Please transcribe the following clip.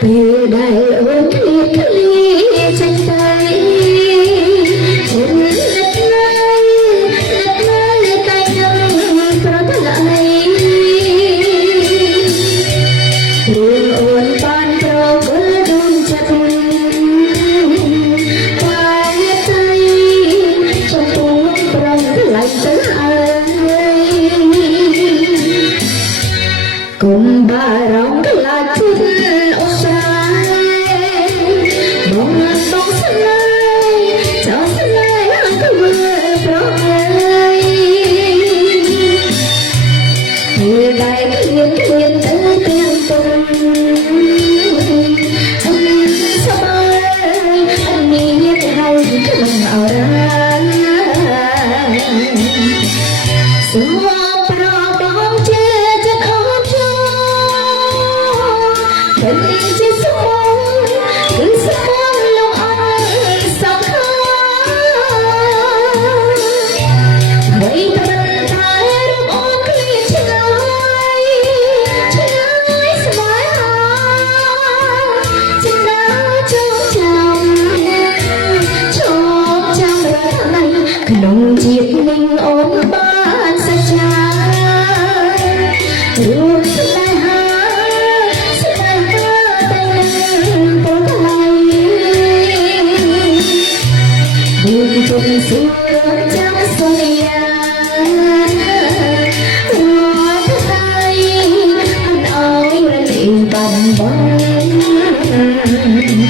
ពេលដែលអូនឃ្លាតឃ្លាចាញ់ទៅចិត្តនឹកណាយតែនឹងប្រថ្លៃរឿងអូនបានប្រគល់ដួងចិត្តតែใจចំពោះប្រងថ្លៃទៅហើយកុំបារម្ភខ្លាចចិត្តអូនស្រាយបងស្នេហ៍ចង់ស្នេហ៍ឲ្យទៅមើលប្រហើយពេលដែលឃ្លានទៅទាំងទុំសបាយអត់មានហើយក្នុងអរ៉ាសូមប្របងជាចិត្តអូនខ្ញុំជាស្មងគឺស្មងលោកអើយសោកខាហើយតែតែរូបអូនឃ្លាតឆ្ងាយស្មោះហើយចិត្តដើរចូលចាំរត់ថ្ងៃក្នុងជាតិនឹងអូនបានសច្ចារួមស្នេហាតែនឹងប្រថ្លៃយើងជុំសួរចាំសន្យារាល់ថ្ងៃមិនអោយរលាយបាត់បង់